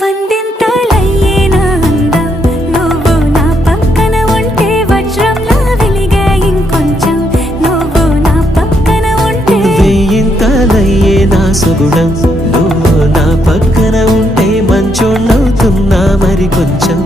వందింతలయ్యేనా అందం నువ్వు నా పక్కన ఉంటే వజ్రంలా వెలిగే ఇంకొంచెం నువ్వు నా పక్కన ఉంటే వెయ్యింతలయ్యేనా సుగుణం నువ్వు నా పక్కన ఉంటే మంచోణ్ణవుతున్నా మరి కొంచెం